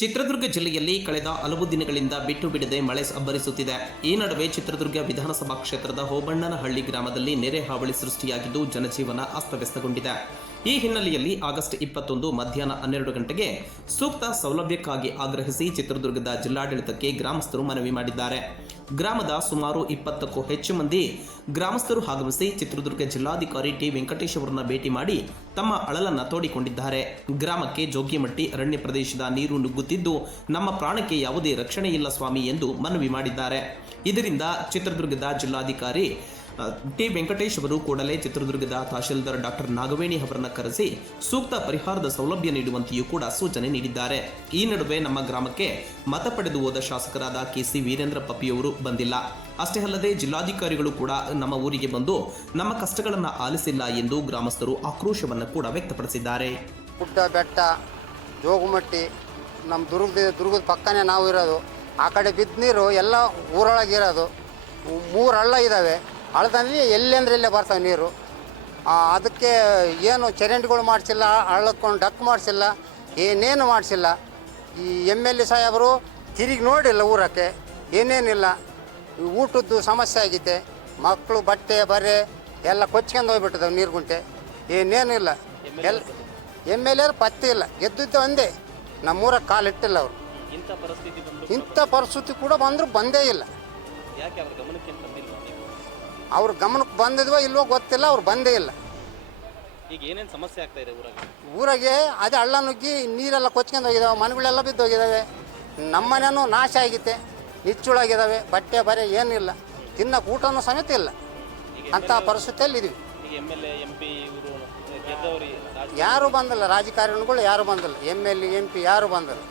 ಚಿತ್ರದುರ್ಗ ಜಿಲ್ಲೆಯಲ್ಲಿ ಕಳೆದ ಹಲವು ದಿನಗಳಿಂದ ಬಿಟ್ಟು ಬಿಡದೆ ಮಳೆ ಅಬ್ಬರಿಸುತ್ತಿದೆ. ಈ ನಡುವೆ ಚಿತ್ರದುರ್ಗ ವಿಧಾನಸಭಾ ಕ್ಷೇತ್ರದ ಹೋಬಣ್ಣನಹಳ್ಳಿ ಗ್ರಾಮದಲ್ಲಿ ನೆರೆ ಹಾವಳಿ ಸೃಷ್ಟಿಯಾಗಿದ್ದು ಜನಜೀವನ ಅಸ್ತವ್ಯಸ್ತಗೊಂಡಿದೆ. ಈ ಹಿನ್ನೆಲೆಯಲ್ಲಿ ಆಗಸ್ಟ್ ಇಪ್ಪತ್ತೊಂದು ಮಧ್ಯಾಹ್ನ ಹನ್ನೆರಡು ಗಂಟೆಗೆ ಸೂಕ್ತ ಸೌಲಭ್ಯಕ್ಕಾಗಿ ಆಗ್ರಹಿಸಿ ಚಿತ್ರದುರ್ಗದ ಜಿಲ್ಲಾಡಳಿತಕ್ಕೆ ಗ್ರಾಮಸ್ಥರು ಮನವಿ ಮಾಡಿದ್ದಾರೆ. ಗ್ರಾಮದ ಸುಮಾರು ಇಪ್ಪತ್ತಕ್ಕೂ ಹೆಚ್ಚು ಮಂದಿ ಗ್ರಾಮಸ್ಥರು ಆಗಮಿಸಿ ಚಿತ್ರದುರ್ಗ ಜಿಲ್ಲಾಧಿಕಾರಿ ಟಿ ವೆಂಕಟೇಶ್ ಅವರನ್ನ ಭೇಟಿ ಮಾಡಿ ತಮ್ಮ ಅಳಲನ್ನ ತೋಡಿಕೊಂಡಿದ್ದಾರೆ. ಗ್ರಾಮಕ್ಕೆ ಜೋಗಿಮಟ್ಟಿ ಅರಣ್ಯ ಪ್ರದೇಶದ ನೀರು ನುಗ್ಗುತ್ತಿದ್ದು ನಮ್ಮ ಪ್ರಾಣಕ್ಕೆ ಯಾವುದೇ ರಕ್ಷಣೆ ಇಲ್ಲ ಸ್ವಾಮಿ ಎಂದು ಮನವಿ ಮಾಡಿದ್ದಾರೆ. ಇದರಿಂದ ಚಿತ್ರದುರ್ಗದ ಜಿಲ್ಲಾಧಿಕಾರಿ ಟಿ ವೆಂಕಟೇಶ್ ಅವರು ಕೂಡಲೇ ಚಿತ್ರದುರ್ಗದ ತಹಶೀಲ್ದಾರ್ ಡಾಕ್ಟರ್ ನಾಗವೇಣಿ ಅವರನ್ನ ಕರೆಸಿ ಸೂಕ್ತ ಪರಿಹಾರದ ಸೌಲಭ್ಯ ನೀಡುವಂತೆಯೂ ಕೂಡ ಸೂಚನೆ ನೀಡಿದ್ದಾರೆ. ಈ ನಡುವೆ ನಮ್ಮ ಗ್ರಾಮಕ್ಕೆ ಮತ ಪಡೆದು ಹೋದ ಶಾಸಕರಾದ ಕೆಸಿ ವೀರೇಂದ್ರ ಪಪ್ಪಿಯವರು ಬಂದಿಲ್ಲ. ಅಷ್ಟೇ ಅಲ್ಲದೆ ಜಿಲ್ಲಾಧಿಕಾರಿಗಳು ಕೂಡ ನಮ್ಮ ಊರಿಗೆ ಬಂದು ನಮ್ಮ ಕಷ್ಟಗಳನ್ನು ಆಲಿಸಿಲ್ಲ ಎಂದು ಗ್ರಾಮಸ್ಥರು ಆಕ್ರೋಶವನ್ನು ಕೂಡ ವ್ಯಕ್ತಪಡಿಸಿದ್ದಾರೆ. ಗುಡ್ಡ, ಬೆಟ್ಟ, ಜೋಗುಮಟ್ಟಿ, ನಮ್ಮ ದುರ್ಗದ ದುರ್ಗದ ಪಕ್ಕನೇ ನಾವು ಇರೋದು. ಆ ಕಡೆ ಬಿದ್ದ ನೀರು ಎಲ್ಲ ಊರೊಳಗೆ ಇರೋದು. ಮೂರು ಹಳ್ಳ ಇದ್ದಾವೆ. ಹಳ್ಳದಲ್ಲಿ ಎಲ್ಲಿ ಅಂದ್ರೆ ಇಲ್ಲೇ ಬರ್ತಾವೆ ನೀರು. ಅದಕ್ಕೆ ಏನು ಚರಂಡಿಗಳು ಮಾಡಿಸಿಲ್ಲ ಹಳ್ಳಕ್ಕೊಂಡು ಡಕ್ ಮಾಡಿಸಿಲ್ಲ ಏನೇನು ಮಾಡಿಸಿಲ್ಲ. ಈ ಎಂ ಎಲ್ ಎ ಸಾಹೇಬರು ತಿರುಗಿ ನೋಡಿಲ್ಲ ಊರಕ್ಕೆ ಏನೇನಿಲ್ಲ. ಊಟದ್ದು ಸಮಸ್ಯೆ ಆಗಿದೆ. ಮಕ್ಕಳು ಬಟ್ಟೆ ಬರೆ ಎಲ್ಲ ಕೊಚ್ಕೊಂಡು ಹೋಗ್ಬಿಟ್ಟಿದ್ದಾವೆ ನೀರು ಗುಂಟೆ ಏನೇನಿಲ್ಲ ಎಲ್ ಎಂ ಎಲ್ ಎರು ಪತ್ತೆ ಇಲ್ಲ. ಗೆದ್ದಿದ್ದು ಒಂದೇ. ನಮ್ಮೂರ ಕಾಲಿಟ್ಟಿಲ್ಲ ಅವರು. ಇಂಥ ಪರಿಸ್ಥಿತಿ ಕೂಡ ಬಂದರೂ ಬಂದೇ ಇಲ್ಲ. ಯಾಕೆ ಅವ್ರ ಗಮನಕ್ಕೆ ಅವ್ರ ಗಮನಕ್ಕೆ ಬಂದಿದ್ವೋ ಇಲ್ವೋ ಗೊತ್ತಿಲ್ಲ ಅವ್ರು ಬಂದೇ ಇಲ್ಲ. ಈಗ ಏನೇನು ಸಮಸ್ಯೆ ಆಗ್ತಾ ಇದೆ ಊರಾಗ? ಊರಾಗೆ ಅದೇ ಹಳ್ಳ ನುಗ್ಗಿ ನೀರೆಲ್ಲ ಕೊಚ್ಕೊಂಡು ಹೋಗಿದಾವೆ ಮನೆಗಳೆಲ್ಲ ಬಿದ್ದು ಹೋಗಿದ್ದಾವೆ ಮನೆಯೂ ನಾಶ ಆಗಿತ್ತೆ ನಿಚ್ಚುಳಾಗಿದ್ದಾವೆ ಬಟ್ಟೆ ಬರೆ ಏನಿಲ್ಲ ತಿನ್ನಕ್ಕೆ ಊಟನೂ ಸಮೇತ ಇಲ್ಲ. ಅಂತ ಪರಿಸ್ಥಿತಿಯಲ್ಲಿ ಇದೀವಿ ಈಗ M L A M P ಇವರು ಗೆದ್ದವರು ಯಾರು ಬಂದಿಲ್ಲ ರಾಜಕಾರಣಿಗಳು ಯಾರು ಬಂದಿಲ್ಲ. M L A M P ಯಾರು ಬಂದಿಲ್ಲ.